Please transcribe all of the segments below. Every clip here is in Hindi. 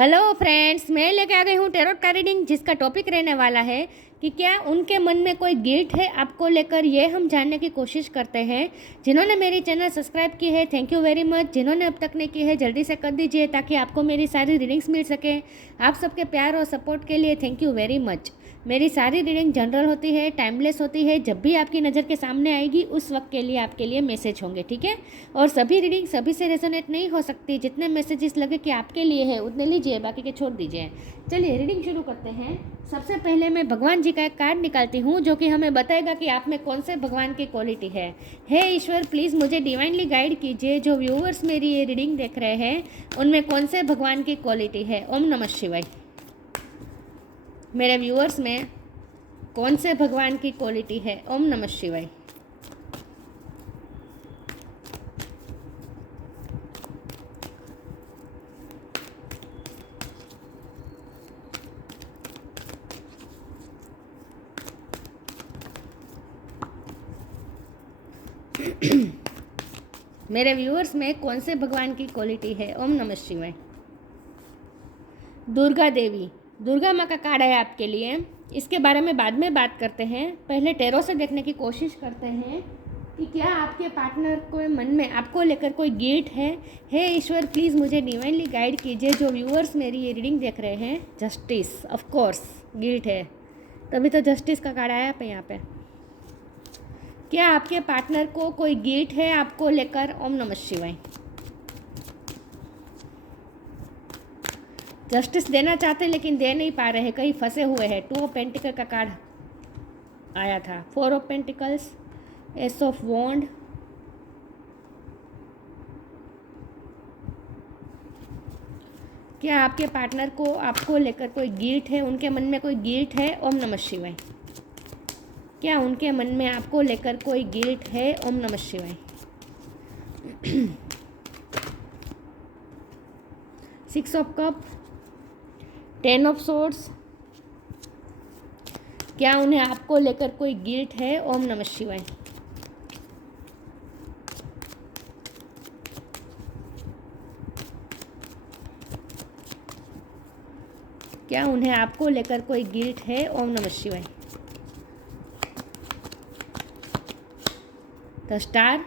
हेलो फ्रेंड्स, मैं लेके आ गई हूँ टैरोट का रीडिंग, जिसका टॉपिक रहने वाला है कि क्या उनके मन में कोई गिल्ट है आपको लेकर। ये हम जानने की कोशिश करते हैं। जिन्होंने मेरी चैनल सब्सक्राइब की है, थैंक यू वेरी मच। जिन्होंने अब तक नहीं की है, जल्दी से कर दीजिए ताकि आपको मेरी सारी रीडिंग्स मिल सके। आप सबके प्यार और सपोर्ट के लिए थैंक यू वेरी मच। मेरी सारी रीडिंग जनरल होती है, टाइमलेस होती है। जब भी आपकी नज़र के सामने आएगी उस वक्त के लिए आपके लिए मैसेज होंगे, ठीक है। और सभी रीडिंग सभी से रेजोनेट नहीं हो सकती। जितने मैसेजेस लगे कि आपके लिए है उतने लीजिए, बाकी के छोड़ दीजिए। चलिए रीडिंग शुरू करते हैं। सबसे पहले मैं भगवान जी का एक कार्ड निकालती हूँ जो कि हमें बताएगा कि आप में कौन से भगवान की क्वालिटी है। हे ईश्वर, प्लीज़ मुझे डिवाइनली गाइड कीजिए। जो व्यूअर्स मेरी ये रीडिंग देख रहे हैं उनमें कौन से भगवान की क्वालिटी है। ओम नमः शिवाय। मेरे व्यूअर्स में कौन से भगवान की क्वालिटी है। ओम नमः शिवाय। मेरे व्यूअर्स में कौन से भगवान की क्वालिटी है। ओम नमः शिवाय। दुर्गा देवी, दुर्गा माँ का कार्ड है आपके लिए। इसके बारे में बाद में बात करते हैं। पहले टैरो से देखने की कोशिश करते हैं कि क्या आपके पार्टनर को मन में आपको लेकर कोई गिल्ट है। हे ईश्वर, प्लीज़ मुझे डिवाइनली गाइड कीजिए। जो व्यूअर्स मेरी ये रीडिंग देख रहे हैं, जस्टिस, ऑफ कोर्स गिल्ट है, तभी तो जस्टिस का कार्ड आया यहाँ पे। क्या आपके पार्टनर को कोई गिल्ट है आपको लेकर। ओम नमः शिवाय। जस्टिस देना चाहते हैं लेकिन दे नहीं पा रहे हैं, कहीं फंसे हुए हैं। 2 ऑफ पेंटिकल का कार्ड आया था। 4 ऑफ पेंटिकल्स, एस ऑफ वॉन्ड, क्या आपके पार्टनर को आपको लेकर कोई गिल्ट है, उनके मन में कोई गिल्ट है। ओम नमः शिवाय। क्या उनके मन में आपको लेकर कोई गिल्ट है। ओम नमः शिवाय। 6 ऑफ कप, 10 ऑफ सोर्ड्स, क्या उन्हें आपको लेकर कोई गिल्ट है। ओम नमः शिवाय। क्या उन्हें आपको लेकर कोई गिल्ट है। ओम नमः शिवाय। द स्टार,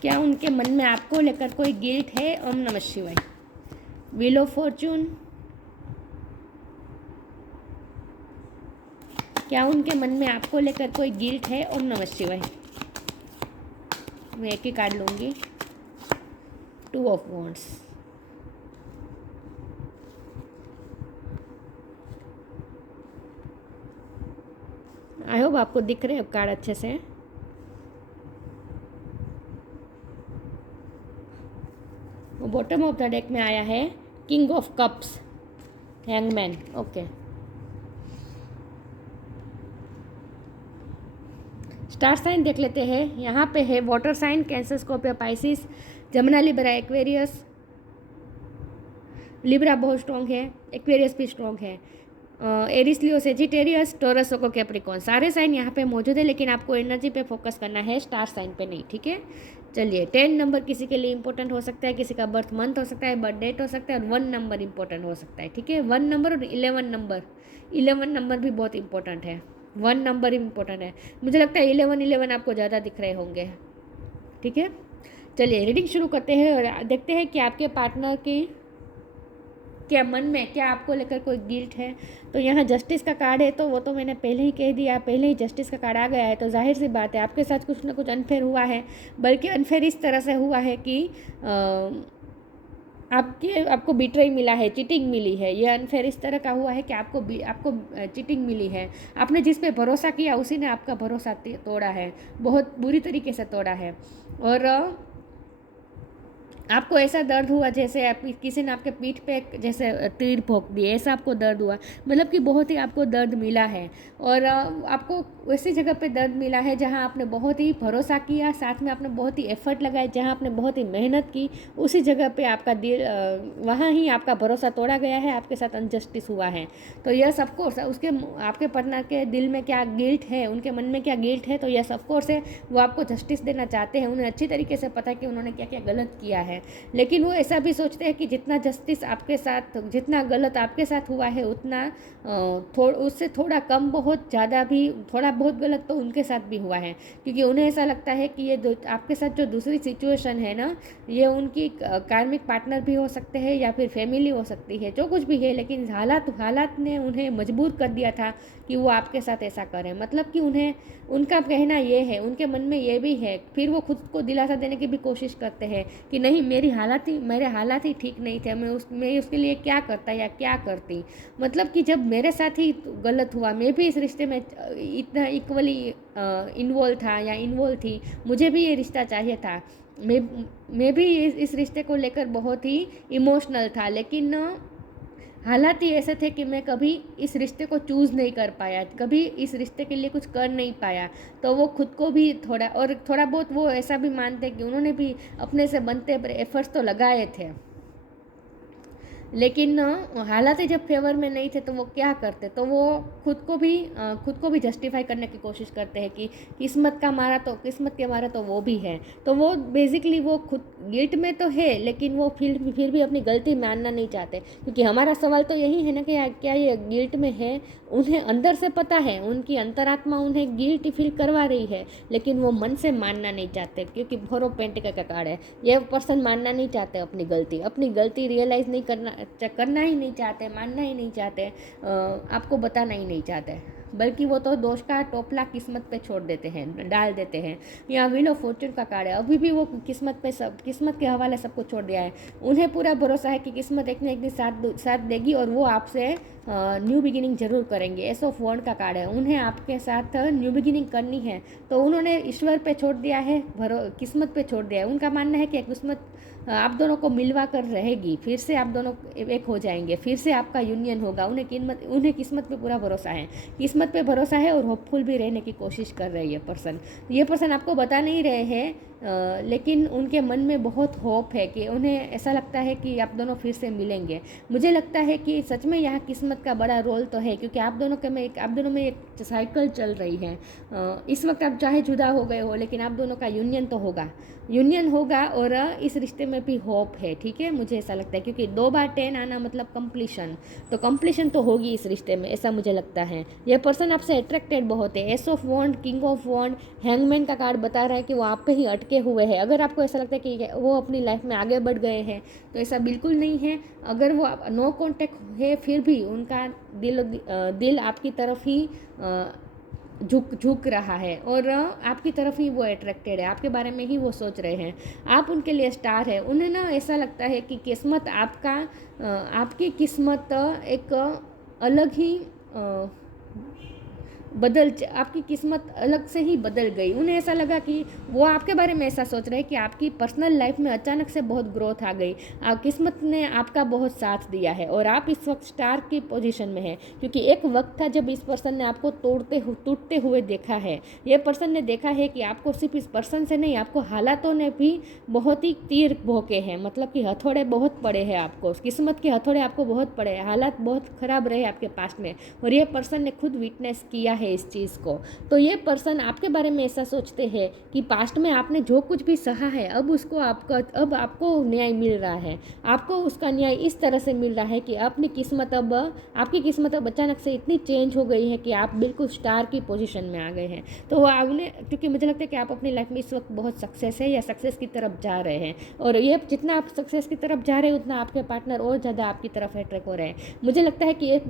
क्या उनके मन में आपको लेकर कोई गिल्ट है। ओम नमः शिवाय। व्हील ऑफ फॉर्चून, क्या उनके मन में आपको लेकर कोई गिल्ट है। ओम नमः शिवाय। मैं एक ही कार्ड लूँगी। 2 ऑफ वॉन्ड्स। आई होप आपको दिख रहे हैं अब कार्ड अच्छे से। बॉटम ऑफ द डेक में आया है king of cups, hangman. Okay, star sign देख लेते हैं। यहाँ पे है water sign, cancer, scorpio, pisces, Gemini, libra, aquarius. Libra बहुत स्ट्रॉन्ग है, एक्वेरियस भी स्ट्रॉन्ग है, एरिस, लियो, सेजिटेरियस, टॉरस, को कैप्रिकॉन, सारे साइन यहाँ पे मौजूद है। लेकिन आपको एनर्जी पे फोकस करना है, स्टार साइन पे नहीं, ठीक है। चलिए, 10 नंबर किसी के लिए इंपॉर्टेंट हो सकता है, किसी का बर्थ मंथ हो सकता है, बर्थ डेट हो सकता है, और 1 नंबर इंपॉर्टेंट हो सकता है, ठीक है। 1 नंबर और 11 नंबर, 11 नंबर भी बहुत इंपॉर्टेंट है। 1 नंबर इंपॉर्टेंट है। मुझे लगता है 11 आपको ज़्यादा दिख रहे होंगे, ठीक है। चलिए रीडिंग शुरू करते हैं और देखते हैं कि आपके पार्टनर की क्या मन में, क्या आपको लेकर कोई गिल्ट है। तो यहाँ जस्टिस का कार्ड है, तो वो तो मैंने पहले ही कह दिया, पहले ही जस्टिस का कार्ड आ गया है, तो जाहिर सी बात है आपके साथ कुछ ना कुछ अनफेयर हुआ है। बल्कि अनफेयर इस तरह से हुआ है कि आपको बिट्रेई मिला है, चीटिंग मिली है। ये अनफेयर इस तरह का हुआ है कि आपको चीटिंग मिली है। आपने जिस पे भरोसा किया उसी ने आपका भरोसा तोड़ा है, बहुत बुरी तरीके से तोड़ा है। और आपको ऐसा दर्द हुआ जैसे किसी ने आपके पीठ पे जैसे तीर भोंक दिए, ऐसा आपको दर्द हुआ। मतलब कि बहुत ही आपको दर्द मिला है। और आपको वैसी जगह पे दर्द मिला है जहां आपने बहुत ही भरोसा किया, साथ में आपने बहुत ही एफर्ट लगाए, जहां आपने बहुत ही मेहनत की, उसी जगह पे आपका दिल, वहाँ ही आपका भरोसा तोड़ा गया है, आपके साथ अनजस्टिस हुआ है। तो यह सबकोर्स उसके आपके पार्टनर के दिल में क्या गिल्ट है, उनके मन में क्या गिल्ट है, तो यह सबकोर्स है। वो आपको जस्टिस देना चाहते हैं। उन्हें अच्छी तरीके से पता है कि उन्होंने क्या क्या गलत किया है। है। लेकिन वो ऐसा भी सोचते हैं कि जितना जस्टिस आपके साथ, जितना गलत आपके साथ हुआ है उतना उससे थोड़ा कम बहुत ज़्यादा भी, थोड़ा बहुत गलत तो उनके साथ भी हुआ है। क्योंकि उन्हें ऐसा लगता है कि ये आपके साथ जो दूसरी सिचुएशन है ना, ये उनकी कार्मिक पार्टनर भी हो सकते हैं या फिर फैमिली हो सकती है, जो कुछ भी है, लेकिन हालात ने उन्हें मजबूर कर दिया था कि वो आपके साथ ऐसा करें। मतलब कि उन्हें, उनका कहना ये है, उनके मन में ये भी है, फिर वो खुद को दिलासा देने की भी कोशिश करते हैं कि नहीं, मेरे हालात ही ठीक नहीं थे, मैं उसके लिए क्या करता या क्या करती। मतलब कि जब मेरे साथ ही गलत हुआ, मैं भी इस रिश्ते में इतना इक्वली इन्वॉल्व था या इन्वॉल्व थी, मुझे भी ये रिश्ता चाहिए था, मैं भी इस रिश्ते को लेकर बहुत ही इमोशनल था, लेकिन हालात ही ऐसे थे कि मैं कभी इस रिश्ते को चूज़ नहीं कर पाया, कभी इस रिश्ते के लिए कुछ कर नहीं पाया। तो वो खुद को भी थोड़ा बहुत वो ऐसा भी मानते कि उन्होंने भी अपने से बनते एफर्ट्स तो लगाए थे, लेकिन हालात ही जब फेवर में नहीं थे तो वो क्या करते, तो वो खुद को भी जस्टिफाई करने की कोशिश करते हैं कि किस्मत के मारा तो वो भी है। तो वो बेसिकली वो खुद गिल्ट में तो है, लेकिन वो फिर भी अपनी गलती मानना नहीं चाहते। क्योंकि हमारा सवाल तो यही है ना कि क्या ये गिल्ट में है, उन्हें अंदर से पता है, उनकी अंतरात्मा उन्हें गिल्ट फील करवा रही है, लेकिन वो मन से मानना नहीं चाहते। क्योंकि भरो पेंट का कार्ड है, ये पर्सन मानना नहीं चाहते अपनी गलती रियलाइज़ नहीं करना ही नहीं चाहते, मानना ही नहीं चाहते, आपको बताना ही नहीं चाहते, बल्कि वो तो दोष का टोपला किस्मत पे छोड़ देते हैं, डाल देते हैं। यहाँ व्हील ऑफ फॉर्च्यून का कार्ड है, अभी भी वो किस्मत के हवाले सब कुछ छोड़ दिया है। उन्हें पूरा भरोसा है कि किस्मत एक न एक दिन साथ देगी और वो आपसे न्यू बिगिनिंग जरूर करेंगे। एस ऑफ वॉन्ड का कार्ड है, उन्हें आपके साथ न्यू बिगिनिंग करनी है, तो उन्होंने ईश्वर पे छोड़ दिया है, किस्मत पे छोड़ दिया है। उनका मानना है कि किस्मत आप दोनों को मिलवा कर रहेगी, फिर से आप दोनों एक हो जाएंगे, फिर से आपका यूनियन होगा। उन्हें किस्मत पे पूरा भरोसा है, किस्मत पे भरोसा है, और होपफुल भी रहने की कोशिश कर रहे हैं ये पर्सन आपको बता नहीं रहे हैं, लेकिन उनके मन में बहुत होप है कि उन्हें ऐसा लगता है कि आप दोनों फिर से मिलेंगे। मुझे लगता है कि सच में यहाँ किस्मत का बड़ा रोल तो है, क्योंकि आप दोनों में एक साइकिल चल रही है। इस वक्त आप चाहे जुदा हो गए हो, लेकिन आप दोनों का यूनियन होगा और इस रिश्ते में भी होप है। ठीक है, मुझे ऐसा लगता है, क्योंकि 2 बार 10 आना मतलब कंप्लीशन तो होगी इस रिश्ते में, ऐसा मुझे लगता है। यह पर्सन आपसे अट्रैक्टेड बहुत है। Ace of wands, king of wands, hangman का कार्ड बता रहा है कि वो आप पे ही अटके हुए हैं। अगर आपको ऐसा लगता है कि वो अपनी लाइफ में आगे बढ़ गए हैं, तो ऐसा बिल्कुल नहीं है। अगर वो नो कॉन्टेक्ट है, फिर भी उनका दिल आपकी तरफ ही झुक रहा है, और आपकी तरफ ही वो अट्रैक्टेड है, आपके बारे में ही वो सोच रहे हैं। आप उनके लिए स्टार है। उन्हें ना ऐसा लगता है कि किस्मत आपकी किस्मत एक अलग ही आपकी किस्मत अलग से ही बदल गई। उन्हें ऐसा लगा कि वो आपके बारे में ऐसा सोच रहे हैं कि आपकी पर्सनल लाइफ में अचानक से बहुत ग्रोथ आ गई, किस्मत ने आपका बहुत साथ दिया है, और आप इस वक्त स्टार की पोजीशन में है। क्योंकि एक वक्त था जब इस पर्सन ने आपको टूटते हुए देखा है। ये पर्सन ने देखा है कि आपको सिर्फ इस पर्सन से नहीं, आपको हालातों ने भी बहुत ही तीर भोंके हैं, मतलब कि हथौड़े बहुत पड़े हैं आपको, किस्मत के हथौड़े आपको बहुत पड़े हैं, हालात बहुत ख़राब रहे आपके पास में, और ये पर्सन ने खुद विटनेस किया है इस चीज़ को। तो ये पर्सन आपके बारे में ऐसा सोचते हैं कि पास्ट में आपने जो कुछ भी सहा है, अब आपको न्याय मिल रहा है, आपको उसका न्याय इस तरह से मिल रहा है कि आपकी किस्मत अब अचानक से इतनी चेंज हो गई है कि आप बिल्कुल स्टार की पोजीशन में आ गए हैं। तो क्योंकि मुझे लगता है कि आप अपनी लाइफ में इस वक्त बहुत सक्सेस है या सक्सेस की तरफ जा रहे हैं, और ये जितना आप सक्सेस की तरफ जा रहे हैं, उतना आपके पार्टनर और ज़्यादा आपकी तरफ अट्रैक्ट हो रहे हैं। मुझे लगता है कि इस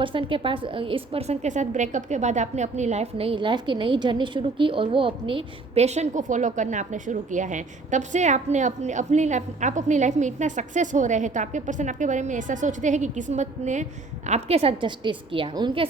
पर्सन के साथ ब्रेकअप के बाद आपने अपनी लाइफ की नई जर्नी शुरू की, और वो अपनी पैशन को फॉलो करना आपने शुरू किया है। तब से आपने आप अपनी लाइफ में इतना सक्सेस हो रहे हैं, तो आपके पर्सन आपके बारे में ऐसा सोचते हैं कि किस्मत ने आपके साथ जस्टिस किया, उनके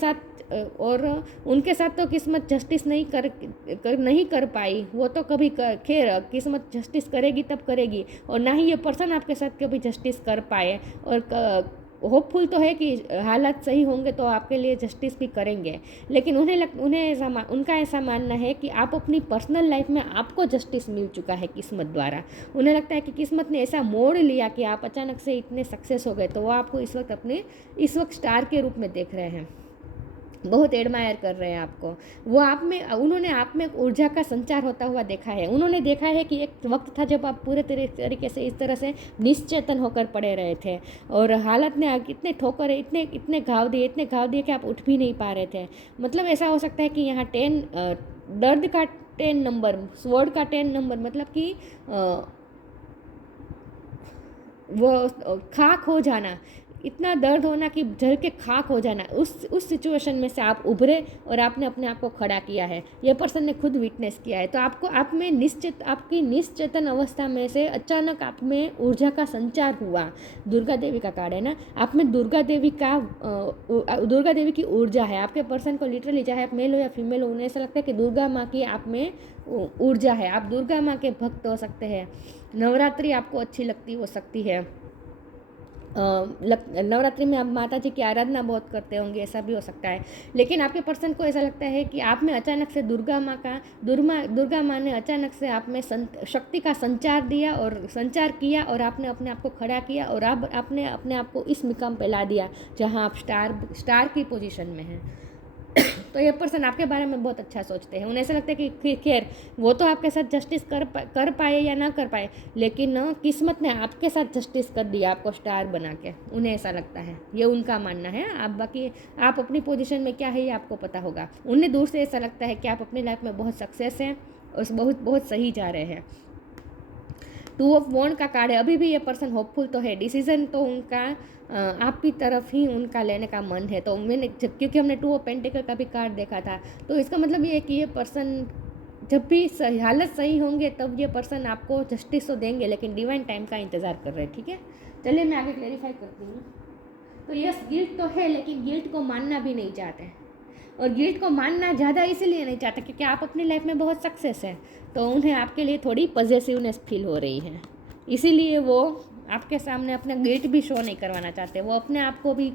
साथ तो किस्मत जस्टिस नहीं कर पाई, वो तो कभी खैर किस्मत जस्टिस करेगी तब करेगी, और ना ही ये पर्सन आपके साथ कभी जस्टिस कर पाए। और होपफुल तो है कि हालात सही होंगे तो आपके लिए जस्टिस भी करेंगे, लेकिन उनका ऐसा मानना है कि आप अपनी पर्सनल लाइफ में आपको जस्टिस मिल चुका है किस्मत द्वारा। उन्हें लगता है कि किस्मत ने ऐसा मोड़ लिया कि आप अचानक से इतने सक्सेस हो गए, तो वो आपको इस वक्त स्टार के रूप में देख रहे हैं। बहुत एडमायर कर रहे हैं आपको। वो आप में, उन्होंने आप में एक ऊर्जा का संचार होता हुआ देखा है। उन्होंने देखा है कि एक वक्त था जब आप पूरे तरीके से इस तरह से निश्चेतन होकर पड़े रहे थे और हालत ने इतने ठोकर, इतने इतने घाव दिए कि आप उठ भी नहीं पा रहे थे। मतलब ऐसा हो सकता है कि यहाँ 10 दर्द का 10 नंबर, स्वॉर्ड का 10 नंबर, मतलब कि वो खाक हो जाना, इतना दर्द होना कि जल के खाक हो जाना, उस सिचुएशन में से आप उभरे और आपने अपने आप को खड़ा किया है। ये पर्सन ने खुद विटनेस किया है। तो आपको आप में आपकी निश्चेतन अवस्था में से अचानक आप में ऊर्जा का संचार हुआ। दुर्गा देवी का कार्ड है ना, आप में दुर्गा देवी की ऊर्जा है। आपके पर्सन को लिटरली, चाहे आप मेल हो या फीमेल हो, उन्हें ऐसा लगता है कि दुर्गा माँ की आप में ऊर्जा है। आप दुर्गा माँ के भक्त हो सकते हैं। नवरात्रि आपको अच्छी लगती हो सकती है। नवरात्रि में आप माता जी की आराधना बहुत करते होंगे, ऐसा भी हो सकता है। लेकिन आपके पर्सन को ऐसा लगता है कि आप में अचानक से दुर्गा माँ ने अचानक से आप में शक्ति का संचार किया और आपने अपने आप को खड़ा किया और आपने अपने आप को इस मुकाम पे ला दिया जहाँ आप स्टार की पोजीशन में हैं। तो ये पर्सन आपके बारे में बहुत अच्छा सोचते हैं। उन्हें ऐसा लगता है कि खैर वो तो आपके साथ जस्टिस कर पाए या ना कर पाए, लेकिन किस्मत ने आपके साथ जस्टिस कर दिया, आपको स्टार बना के। उन्हें ऐसा लगता है, ये उनका मानना है। बाकी आप अपनी पोजीशन में क्या है ये आपको पता होगा। उन्हें दूर से ऐसा लगता है कि आप अपनी लाइफ में बहुत सक्सेस हैं और बहुत सही जा रहे हैं। 2 ऑफ वॉन्ड का कार्ड है। अभी भी ये पर्सन होपफुल तो है, डिसीजन तो उनका आप की तरफ ही उनका लेने का मन है। तो मैंने क्योंकि हमने 2 ऑफ पेंटिकल का भी कार्ड देखा था, तो इसका मतलब ये है कि ये पर्सन जब भी हालत सही होंगे तब ये पर्सन आपको जस्टिस तो देंगे, लेकिन डिवाइन टाइम का इंतज़ार कर रहे हैं। ठीक है, चलिए मैं आगे क्लेरिफाई करती हूँ। तो यस, गिल्ट तो है, लेकिन गिल्ट को मानना भी नहीं चाहते। और गिल्ट को मानना ज़्यादा इसीलिए नहीं चाहते क्योंकि आप अपनी लाइफ में बहुत सक्सेस हैं, तो उन्हें आपके लिए थोड़ी पॉजिटिवनेस फील हो रही है। इसीलिए वो आपके सामने अपना गिल्ट भी शो नहीं करवाना चाहते। वो अपने आप को भी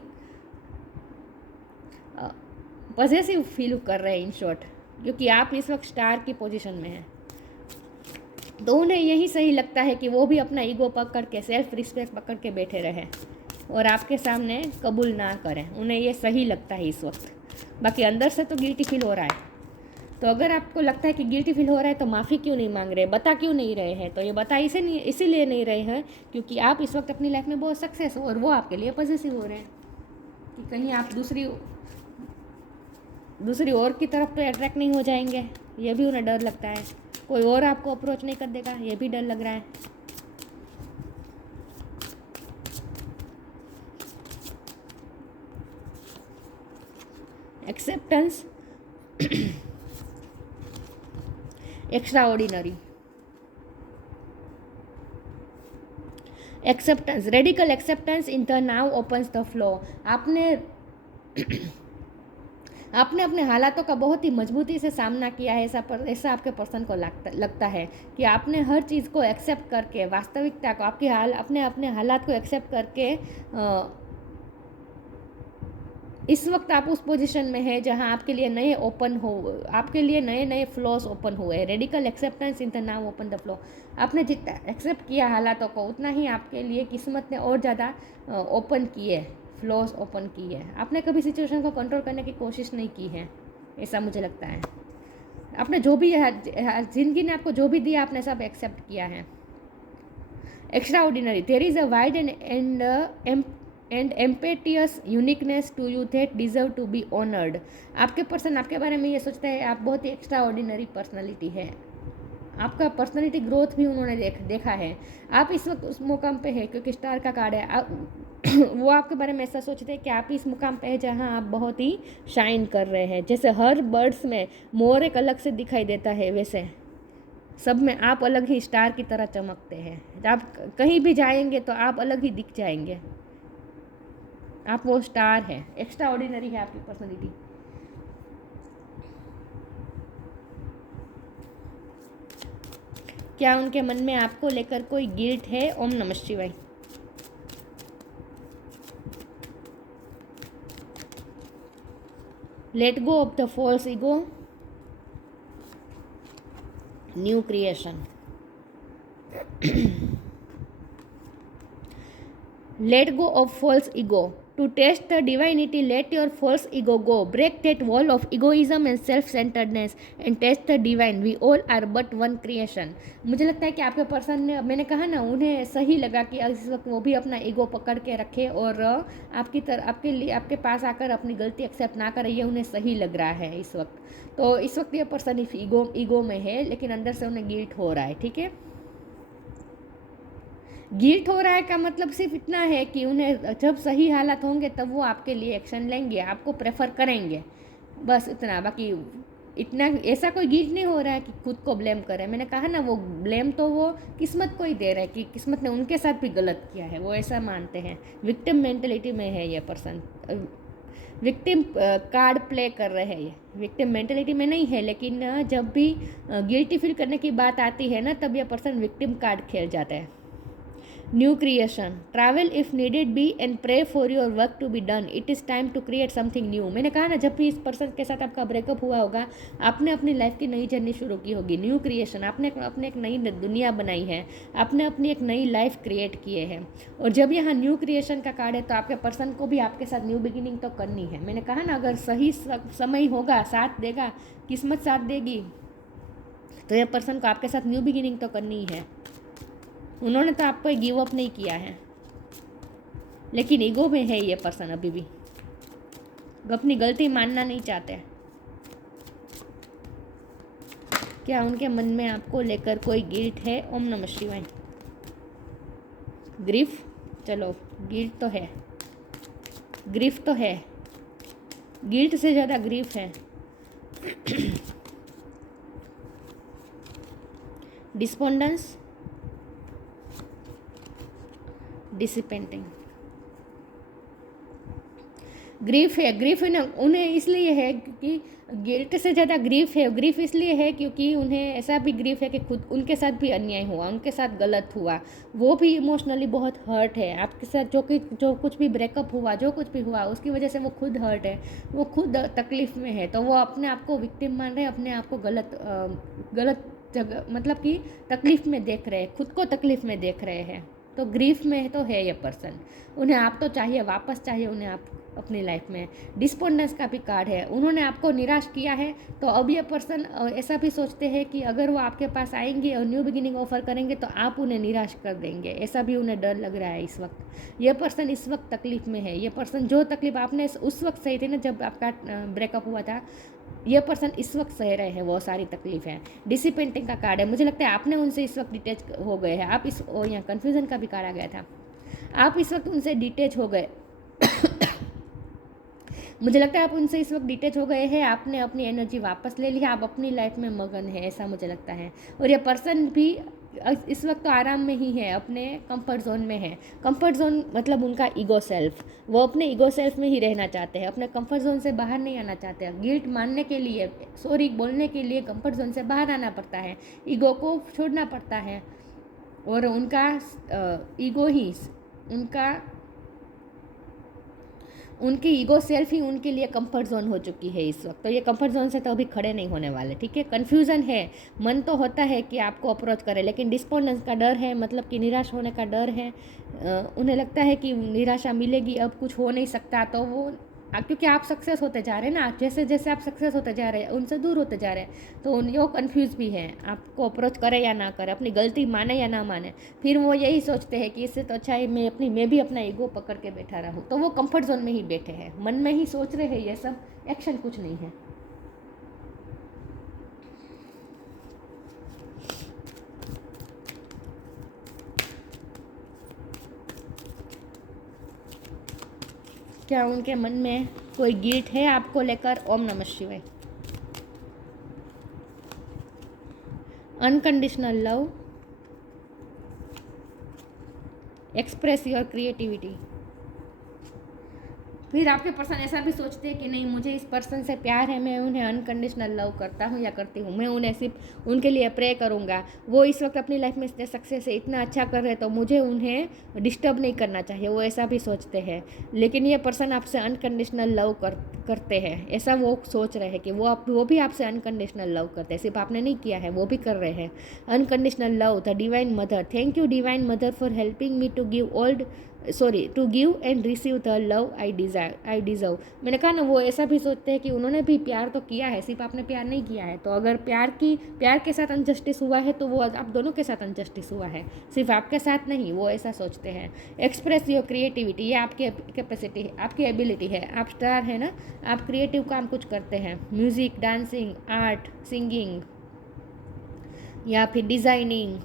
पॉजिटिव फील कर रहे हैं इन शॉर्ट, क्योंकि आप इस वक्त स्टार की पोजीशन में हैं। तो उन्हें यही सही लगता है कि वो भी अपना ईगो पकड़ के, सेल्फ रिस्पेक्ट पकड़ के बैठे रहे और आपके सामने कबूल ना करें। उन्हें ये सही लगता है इस वक्त। बाकी अंदर से तो गिल्टी फील हो रहा है। तो अगर आपको लगता है कि गिल्टी फील हो रहा है तो माफ़ी क्यों नहीं मांग रहे, बता क्यों नहीं रहे हैं? तो ये बता इसीलिए नहीं रहे हैं क्योंकि आप इस वक्त अपनी लाइफ में बहुत सक्सेस हो और वो आपके लिए पॉजिटिव हो रहे हैं कि कहीं आप दूसरी और की तरफ तो अट्रैक्ट नहीं हो जाएंगे। ये भी उन्हें डर लगता है। कोई और आपको अप्रोच नहीं कर देगा, ये भी डर लग रहा है। Acceptance, extraordinary, acceptance, radical acceptance in the now opens the flow. आपने अपने हालातों का बहुत ही मजबूती से सामना किया है। ऐसा आपके पर्सन को लगता है कि आपने हर चीज़ को एक्सेप्ट करके, वास्तविकता को, अपने हालात को एक्सेप्ट करके इस वक्त आप उस पोजीशन में है जहां आपके लिए नए फ्लोस ओपन हुए। Radical acceptance in the now open the flow. आपने जितना एक्सेप्ट किया हालातों को, उतना ही आपके लिए किस्मत ने और ज़्यादा ओपन किए, फ्लोस ओपन किए। आपने कभी सिचुएशन को कंट्रोल करने की कोशिश नहीं की है, ऐसा मुझे लगता है। आपने जो भी जिंदगी ने आपको जो भी दिया, आपने सब एक्सेप्ट किया है। Extraordinary, there is a wide and impetuous uniqueness to you that deserve to be honoured. आपके पर्सन आपके बारे में ये सोचते हैं आप बहुत ही एक्स्ट्रा ऑर्डिनरी पर्सनैलिटी है। आपका पर्सनैलिटी ग्रोथ भी उन्होंने देखा है। आप इस वक्त उस मुकाम पे है क्योंकि स्टार का कार्ड है। वो आपके बारे में ऐसा सोचते हैं कि आप इस मुकाम पे है जहाँ आप बहुत ही शाइन कर रहे हैं। जैसे हर बर्ड्स में मोर एक अलग से दिखाई देता है, वैसे सब में आप अलग ही स्टार की तरह चमकते हैं। आप कहीं भी जाएंगे तो आप अलग ही दिख जाएंगे। आप वो स्टार है, एक्स्ट्रा ऑर्डिनरी है आपकी पर्सनैलिटी। क्या उनके मन में आपको लेकर कोई गिल्ट है? ओम नमः शिवाय। Let go of the false ego, new creation. Let go of false ego. To taste the divinity, let your false ego go. Break that wall of egoism and self-centeredness and taste the divine. We all are but one creation. मुझे लगता है कि आपके पर्सन ने, मैंने कहा ना, उन्हें सही लगा कि इस वक्त वो भी अपना ईगो पकड़ के रखे और आपके लिए आपके पास आकर अपनी गलती एक्सेप्ट ना करे, ये उन्हें सही लग रहा है इस वक्त। तो इस वक्त ये पर्सन ईगो में है, लेकिन अंदर से उन्हें गिल्ट हो रहा है, ठीक है। गिल्ट हो रहा है का मतलब सिर्फ इतना है कि उन्हें जब सही हालात होंगे तब वो आपके लिए एक्शन लेंगे, आपको प्रेफर करेंगे, बस इतना। बाकी इतना ऐसा कोई गिल्ट नहीं हो रहा है कि खुद को ब्लेम करे। मैंने कहा ना, वो ब्लेम तो वो किस्मत को ही दे रहा है कि किस्मत ने उनके साथ भी गलत किया है, वो ऐसा मानते हैं। विक्टिम मेंटेलिटी में है ये पर्सन, विक्टिम कार्ड प्ले कर रहे हैं। ये विक्टिम मेंटेलिटी में नहीं है, लेकिन जब भी गिल्टी फील करने की बात आती है ना, तब यह पर्सन विक्टिम कार्ड खेल जाता है। New creation, travel if needed be and pray for your work to be done. It is time to create something new. मैंने कहा ना, जब भी इस पर्सन के साथ आपका ब्रेकअप हुआ होगा, आपने अपनी लाइफ की नई जर्नी शुरू की होगी। न्यू क्रिएशन, आपने अपने एक नई दुनिया बनाई है, आपने अपनी एक नई लाइफ क्रिएट किए हैं। और जब यहाँ न्यू क्रिएशन का कार्ड है, तो आपके पर्सन को भी आपके साथ न्यू बिगिनिंग तो करनी है। मैंने कहा ना, अगर सही समय होगा, साथ देगा, किस्मत साथ देगी, तो यह पर्सन को आपके साथ न्यू बिगिनिंग तो करनी ही है। उन्होंने तो आपको गिव अप नहीं किया है, लेकिन ईगो में है ये पर्सन अभी भी, अपनी गलती मानना नहीं चाहते। क्या उनके मन में आपको लेकर कोई गिल्ट है? ओम नमः शिवाय। ग्रीफ, चलो गिल्ट तो है, ग्रीफ तो है, गिल्ट से ज़्यादा ग्रीफ है। डिस्पोंडेंस, डिसिपेंटिंग, ग्रीफ है। ग्रीफ है ना, उन्हें इसलिए है क्योंकि गिल्ट से ज़्यादा ग्रीफ है। ग्रीफ इसलिए है क्योंकि उन्हें ऐसा भी ग्रीफ है कि खुद उनके साथ भी अन्याय हुआ, उनके साथ गलत हुआ, वो भी इमोशनली बहुत हर्ट है। आपके साथ जो कुछ भी ब्रेकअप हुआ, जो कुछ भी हुआ, उसकी वजह से वो खुद हर्ट है, वो खुद तकलीफ़ में है। तो वो अपने आप को विक्टिम मान रहे हैं, अपने आप को गलत जगह, मतलब कि तकलीफ़ में देख रहे हैं, खुद को तकलीफ़ में देख रहे हैं। तो ग्रीफ में तो है ये पर्सन। उन्हें आप तो चाहिए, वापस चाहिए उन्हें आप अपनी लाइफ में। डिस्पोंडेंस का भी कार्ड है, उन्होंने आपको निराश किया है, तो अब ये पर्सन ऐसा भी सोचते हैं कि अगर वो आपके पास आएंगे और न्यू बिगिनिंग ऑफर करेंगे तो आप उन्हें निराश कर देंगे, ऐसा भी उन्हें डर लग रहा है इस वक्त। ये पर्सन इस वक्त तकलीफ़ में है। ये पर्सन जो तकलीफ आपने उस वक्त सही थी ना, जब आपका ब्रेकअप हुआ था, ये पर्सन इस वक्त सह रहे हैं वो सारी तकलीफ़ें। डिसिपेंटिंग का कार्ड है, मुझे लगता है आपने उनसे इस वक्त डिटेच हो गए हैं। आप इस यहाँ कन्फ्यूज़न का भी कार्ड आ गया था, आप इस वक्त उनसे डिटेच हो गए। मुझे लगता है आप उनसे इस वक्त डिटेच हो गए हैं, आपने अपनी एनर्जी वापस ले ली है, आप अपनी लाइफ में मगन है, ऐसा मुझे लगता है। और ये पर्सन भी इस वक्त तो आराम में ही है, अपने कंफर्ट जोन में है। कंफर्ट जोन मतलब उनका ईगो सेल्फ, वो अपने ईगो सेल्फ में ही रहना चाहते हैं, अपने कंफर्ट जोन से बाहर नहीं आना चाहते हैं। गिल्ट मानने के लिए, सॉरी बोलने के लिए कंफर्ट जोन से बाहर आना पड़ता है, ईगो को छोड़ना पड़ता है। और उनका ईगो ही उनकी ईगो सेल्फ ही उनके लिए कंफर्ट जोन हो चुकी है इस वक्त। तो ये कंफर्ट जोन से तो अभी खड़े नहीं होने वाले, ठीक है। कन्फ्यूज़न है, मन तो होता है कि आपको अप्रोच करे, लेकिन डिस्पोंडेंस का डर है, मतलब कि निराश होने का डर है। उन्हें लगता है कि निराशा मिलेगी, अब कुछ हो नहीं सकता। तो वो क्योंकि आप सक्सेस होते जा रहे हैं ना, जैसे जैसे आप सक्सेस होते जा रहे हैं, उनसे दूर होते जा रहे हैं, तो वो कन्फ्यूज़ भी है, आपको अप्रोच करे या ना करे, अपनी गलती माने या ना माने। फिर वो यही सोचते हैं कि इससे तो अच्छा है मैं भी अपना ईगो पकड़ के बैठा रहूँ। तो वो कंफर्ट जोन में ही बैठे हैं, मन में ही सोच रहे हैं ये सब, एक्शन कुछ नहीं है। क्या उनके मन में कोई गिल्ट है आपको लेकर? ओम नमः शिवाय। Unconditional love, express your creativity. फिर आपके पर्सन ऐसा भी सोचते हैं कि नहीं, मुझे इस पर्सन से प्यार है, मैं उन्हें अनकंडीशनल लव करता हूँ या करती हूँ, मैं उन्हें सिर्फ उनके लिए प्रे करूँगा। वो इस वक्त अपनी लाइफ में इतने सक्सेस है, इतना अच्छा कर रहे हैं, तो मुझे उन्हें डिस्टर्ब नहीं करना चाहिए, वो ऐसा भी सोचते हैं। लेकिन ये पर्सन आपसे अनकंडीशनल लव करते हैं, ऐसा वो सोच रहे हैं कि वो भी आपसे अनकंडीशनल लव करते हैं, सिर्फ आपने नहीं किया है, वो भी कर रहे हैं। Unconditional love, the divine mother. Thank you divine mother for helping me to give all sorry, to give and receive the love I deserve. मैंने कहा ना, वो ऐसा भी सोचते हैं कि उन्होंने भी प्यार तो किया है, सिर्फ आपने प्यार नहीं किया है। तो अगर प्यार के साथ अनजस्टिस हुआ है तो वो आप दोनों के साथ अनजस्टिस हुआ है, सिर्फ आपके साथ नहीं, वो ऐसा सोचते हैं। एक्सप्रेस योर क्रिएटिविटी, ये आपकी कैपेसिटी है, आपकी एबिलिटी है। आप स्टार है ना, आप क्रिएटिव काम कुछ करते हैं, म्यूज़िक, डांसिंग, आर्ट, सिंगिंग या फिर डिज़ाइनिंग,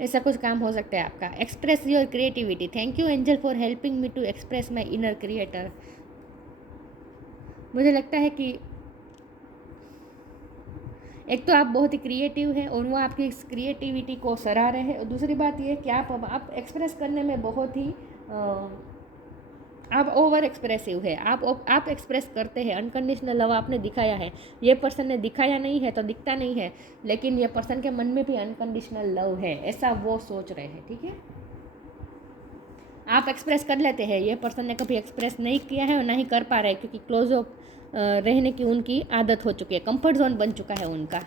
ऐसा कुछ काम हो सकता है आपका। Express your creativity. Thank you angel for helping me to express my inner creator. मुझे लगता है कि एक तो आप बहुत ही क्रिएटिव हैं और वो आपकी इस क्रिएटिविटी को सराह रहे हैं, और दूसरी बात ये कि आप एक्सप्रेस करने में बहुत ही आप ओवर एक्सप्रेसिव है। आप एक्सप्रेस करते हैं। अनकंडीशनल लव आपने दिखाया है, ये पर्सन ने दिखाया नहीं है तो दिखता नहीं है, लेकिन ये पर्सन के मन में भी अनकंडीशनल लव है, ऐसा वो सोच रहे हैं। ठीक है, आप एक्सप्रेस कर लेते हैं, ये पर्सन ने कभी एक्सप्रेस नहीं किया है और ना ही कर पा रहे, क्योंकि क्लोज अप रहने की उनकी आदत हो चुकी है, कंफर्ट जोन बन चुका है उनका।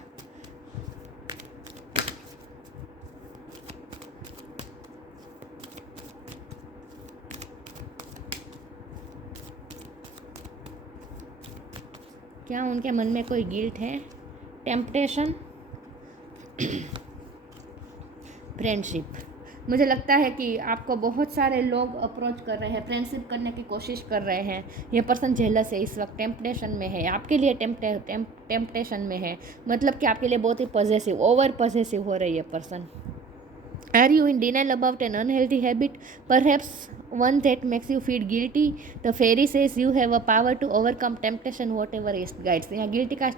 क्या उनके मन में कोई गिल्ट है? Temptation, friendship. मुझे लगता है कि आपको बहुत सारे लोग अप्रोच कर रहे हैं, फ्रेंडशिप करने की कोशिश कर रहे हैं। ये पर्सन जेलस है, इस वक्त टेम्पटेशन में है, आपके लिए टेम्पटेशन में है, मतलब कि आपके लिए बहुत ही पॉजेसिव, ओवर पॉजेसिव हो रही है person. Are you in denial about an unhealthy habit? Perhaps one that makes you feel guilty? The fairy says you have a power to overcome temptation, whatever it guides. यहाँ गिल्टी का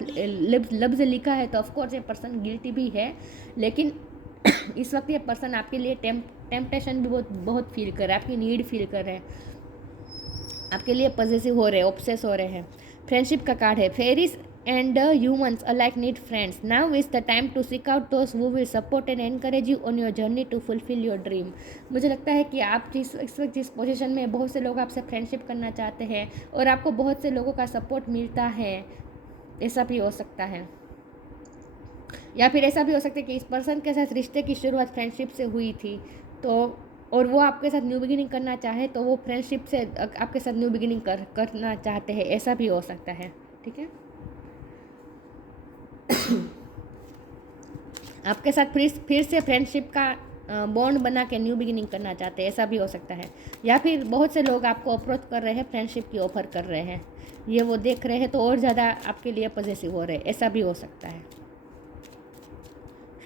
लफ्ज़ लिखा है, तो ऑफकोर्स ये पर्सन गिल्टी भी है, लेकिन इस वक्त ये पर्सन आपके लिए टेम्पटेशन भी बहुत फील कर रहा है, आपकी नीड फील कर रहे हैं, आपके लिए पॉजेसिव हो रहे हैं, ऑब्सेस हो रहे हैं। फ्रेंडशिप का कार्ड है। Fairies and humans alike need friends. Now is the time to seek out those who will support and encourage you on your journey to fulfill your dream. मुझे लगता है कि आप इस वक्त जिस पोजीशन में, बहुत से लोग आपसे फ्रेंडशिप करना चाहते हैं और आपको बहुत से लोगों का सपोर्ट मिलता है, ऐसा भी हो सकता है। या फिर ऐसा भी हो सकता है कि इस पर्सन के साथ रिश्ते की शुरुआत फ्रेंडशिप से हुई थी, तो और वो आपके साथ न्यू बिगिनिंग करना चाहे, तो वो फ्रेंडशिप से आपके साथ न्यू बिगिनिंग करना चाहते हैं, ऐसा भी हो सकता है। ठीक है, आपके साथ फिर से फ्रेंडशिप का बॉन्ड बना के न्यू बिगिनिंग करना चाहते हैं, ऐसा भी हो सकता है। या फिर बहुत से लोग आपको अप्रोच कर रहे हैं, फ्रेंडशिप की ऑफ़र कर रहे हैं, ये वो देख रहे हैं तो और ज़्यादा आपके लिए पॉजिटिव हो रहे हैं, ऐसा भी हो सकता है।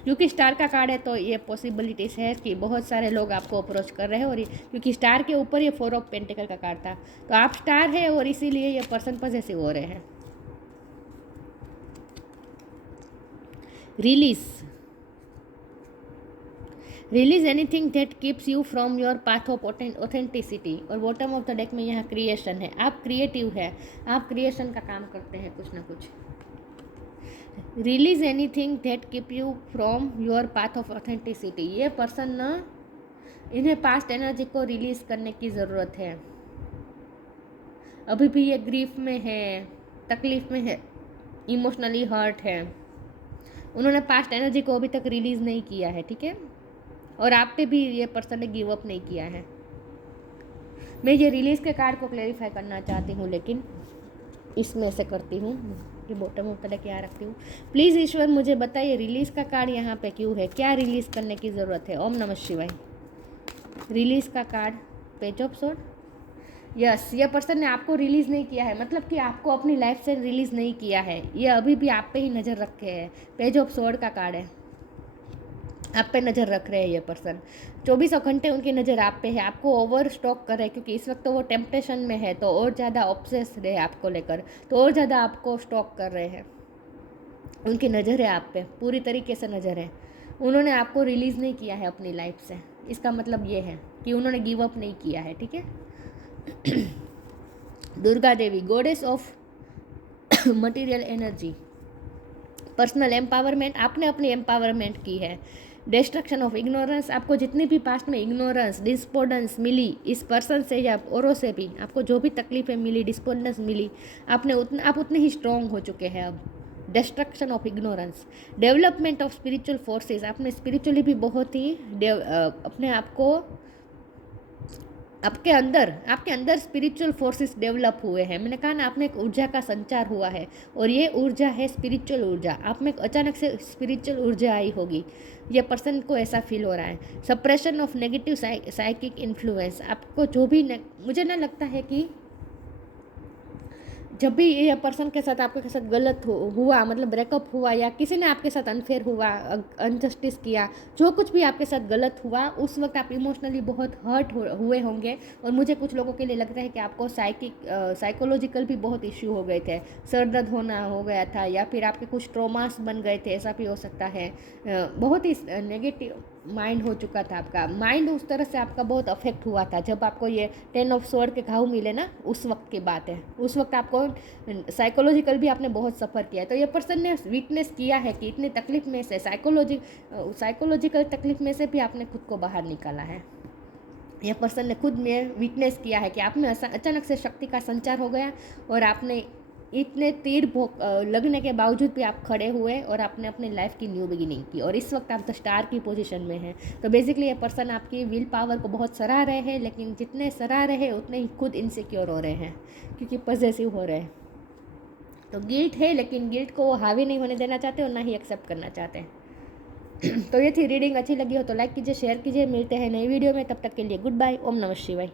क्योंकि स्टार का कार्ड है तो ये पॉसिबिलिटीज़ है कि बहुत सारे लोग आपको अप्रोच कर रहे हैं, और क्योंकि स्टार के ऊपर ये 4 ऑफ पेंटिकल का कार्ड था, तो आप स्टार है और इसीलिए ये पर्सन पॉजिटिव हो रहे हैं। Release anything that keeps you from your path of authenticity. और बॉटम ऑफ द डेक में यहाँ क्रिएशन है। आप क्रिएटिव है, आप क्रिएशन का काम करते हैं कुछ ना कुछ। Release anything that keep you from your path of authenticity. ये पर्सन ना, इन्हें पास्ट एनर्जी को रिलीज करने की ज़रूरत है। अभी भी ये ग्रीफ में है, तकलीफ में है, इमोशनली हर्ट है, उन्होंने पास्ट एनर्जी को अभी तक रिलीज़ नहीं किया है। ठीक है, और आप पे भी ये पर्सन ने गिव अप नहीं किया है। मैं ये रिलीज़ के कार्ड को क्लेरिफाई करना चाहती हूँ, लेकिन इसमें से करती हूँ कि बॉटम ऑफ द डेक यहाँ रखती हूँ। प्लीज़ ईश्वर मुझे बताइए रिलीज़ का कार्ड यहाँ पे क्यों है, क्या रिलीज़ करने की ज़रूरत है। ओम नमः शिवाय। रिलीज़ का card, page of sword. Yes, ये पर्सन ने आपको रिलीज़ नहीं किया है, मतलब कि आपको अपनी लाइफ से रिलीज़ नहीं किया है, ये अभी भी आप पे ही नज़र रखे हैं। पेज ऑफ सोर्ड का कार्ड है, आप पे नज़र रख रहे हैं ये पर्सन। 24 घंटे उनकी नज़र आप पे है, आपको ओवर स्टॉक कर रहे हैं, क्योंकि इस वक्त तो वो टेम्पटेशन में है, तो और ज़्यादा ऑब्सेस रहे आपको लेकर, तो और ज़्यादा आपको स्टॉक कर रहे हैं। उनकी नज़र है आप पे, पूरी तरीके से नज़र है। उन्होंने आपको रिलीज़ नहीं किया है अपनी लाइफ से, इसका मतलब ये है कि उन्होंने गिव अप नहीं किया है। ठीक है, Durga Devi, goddess of material energy, personal empowerment, आपने अपनी एम्पावरमेंट की है। डिस्ट्रक्शन ऑफ इग्नोरेंस, आपको जितनी भी पास्ट में इग्नोरेंस, डिस्पोर्डेंस मिली इस पर्सन से या औरों से भी, आपको जो भी तकलीफें मिली, डिस्पोर्डेंस मिली, आप उतने ही स्ट्रॉन्ग हो चुके हैं अब। Destruction of ignorance, development of spiritual forces, आपने स्पिरिचुअली भी बहुत ही अपने आप को आपके अंदर स्पिरिचुअल फोर्सेस डेवलप हुए हैं। मैंने कहा ना, आप में एक ऊर्जा का संचार हुआ है और ये ऊर्जा है स्पिरिचुअल ऊर्जा। आप में अचानक से स्पिरिचुअल ऊर्जा आई होगी, ये पर्सन को ऐसा फील हो रहा है। Suppression of negative psychic influence, आपको जो भी मुझे ना लगता है कि जब भी ये पर्सन के साथ आपके साथ गलत हुआ, मतलब ब्रेकअप हुआ या किसी ने आपके साथ अनफेयर हुआ, अनजस्टिस किया, जो कुछ भी आपके साथ गलत हुआ, उस वक्त आप इमोशनली बहुत हर्ट हुए होंगे। और मुझे कुछ लोगों के लिए लगता है कि आपको साइकोलॉजिकल भी बहुत इश्यू हो गए थे, सर दर्द होना हो गया था, या फिर आपके कुछ ट्रॉमास बन गए थे, ऐसा भी हो सकता है। बहुत ही नेगेटिव माइंड हो चुका था आपका। माइंड उस तरह से आपका बहुत अफेक्ट हुआ था जब आपको ये 10 ऑफ स्वॉर्ड के घाव मिले ना, उस वक्त की बात है। उस वक्त आपको साइकोलॉजिकल भी आपने बहुत सफ़र किया है। तो ये पर्सन ने विटनेस किया है कि इतनी तकलीफ में से, साइकोलॉजिकल तकलीफ में से भी आपने खुद को बाहर निकाला है। यह पर्सन ने खुद में विटनेस किया है कि आप में अचानक से शक्ति का संचार हो गया और आपने इतने तीर लगने के बावजूद भी आप खड़े हुए और आपने अपने लाइफ की न्यू बिगिनिंग की, और इस वक्त आप द स्टार की पोजीशन में हैं। तो बेसिकली ये पर्सन आपकी विल पावर को बहुत सराह रहे हैं, लेकिन जितने सराह रहे हैं उतने ही खुद इनसिक्योर हो रहे हैं, क्योंकि पॉसेसिव हो रहे हैं। तो गिल्ट है, लेकिन गिल्ट को वो हावी नहीं होने देना चाहते और ना ही एक्सेप्ट करना चाहते हैं। तो ये थी रीडिंग। अच्छी लगी हो तो लाइक कीजिए, शेयर कीजिए। मिलते हैं नई वीडियो में, तब तक के लिए गुड बाय। ओम नमः शिवाय।